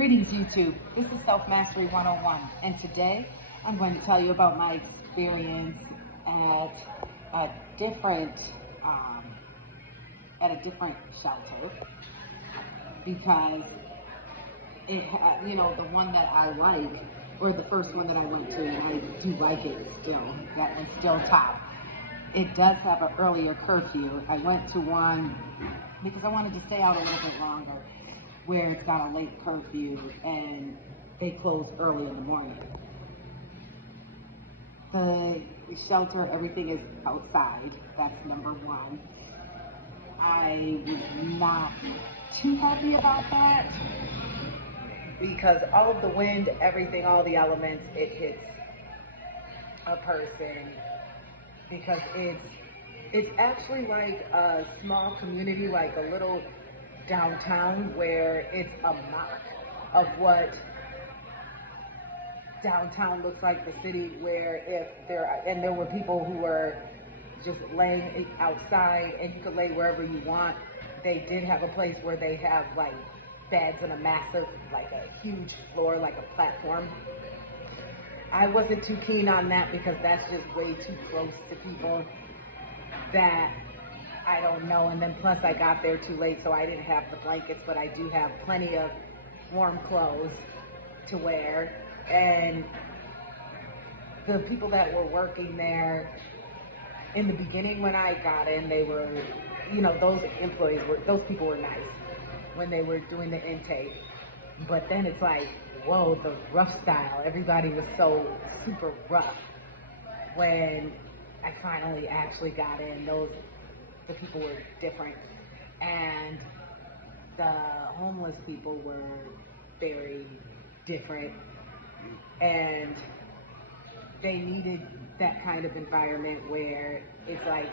Greetings YouTube, this is Self Mastery 101 and today I'm going to tell you about my experience at a different shelter because the one that I like, or the first one that I went to, and I do like it still, that is still top. It does have an earlier curfew. I went to one because I wanted to stay out a little bit longer, where it's got a late curfew and they close early in the morning. The shelter, everything is outside. That's number one. I was not too happy about that because all of the wind, everything, all the elements, it hits a person because it's actually like a small community, like a little downtown, where it's a mock of what downtown looks like, the city, where there were people who were just laying outside, and you could lay wherever you want. They did have a place where they have like beds and a massive, like a huge floor, like a platform. I wasn't too keen on that because that's just way too close to people that I don't know, and then plus I got there too late, so I didn't have the blankets, but I do have plenty of warm clothes to wear. And the people that were working there, in the beginning when I got in, they were, those people were nice when they were doing the intake. But then it's like, whoa, the rough style. Everybody was so super rough. When I finally actually got in, the people were different, and the homeless people were very different, and they needed that kind of environment where it's like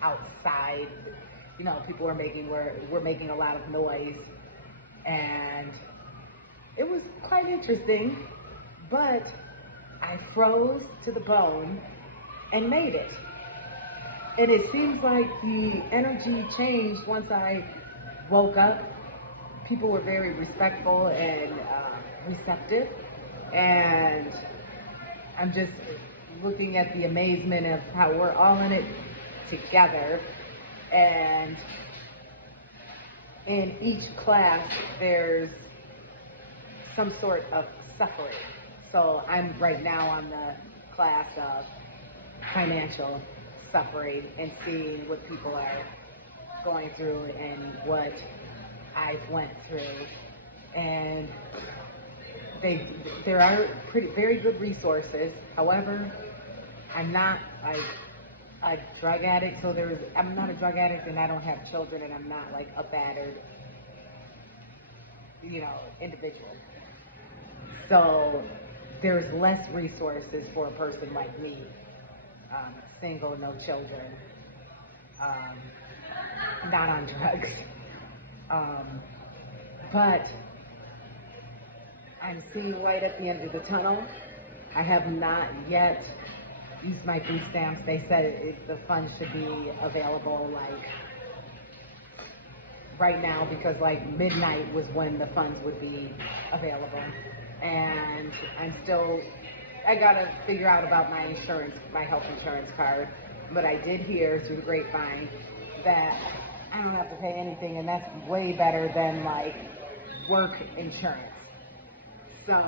outside. People were making a lot of noise, and it was quite interesting, but I froze to the bone and made it. And it seems like the energy changed once I woke up. People were very respectful and receptive, and I'm just looking at the amazement of how we're all in it together. And in each class, there's some sort of suffering. So I'm right now on the class of financial suffering and seeing what people are going through and what I've went through. And there are very good resources. However, I'm not like a drug addict, so I'm not a drug addict, and I don't have children, and I'm not like a battered, individual. So there's less resources for a person like me, single, no children, not on drugs. But I'm seeing light at the end of the tunnel. I have not yet used my food stamps. They said the funds should be available like right now, because like midnight was when the funds would be available. And I gotta figure out about my insurance, my health insurance card. But I did hear through the grapevine that I don't have to pay anything, and that's way better than like work insurance. So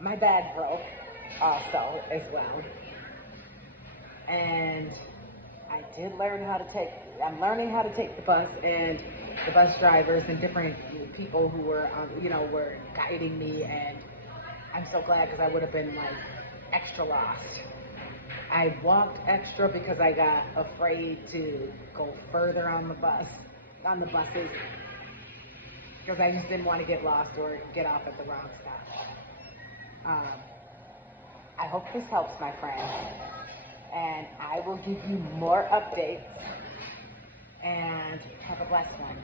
my bag broke also as well. And I'm learning how to take the bus, and the bus drivers and different people who were, were guiding me, and I'm so glad, because I would have been like extra lost. I walked extra because I got afraid to go further on the buses, because I just didn't want to get lost or get off at the wrong stop. I hope this helps, my friends, and I will give you more updates, and have a blessed one.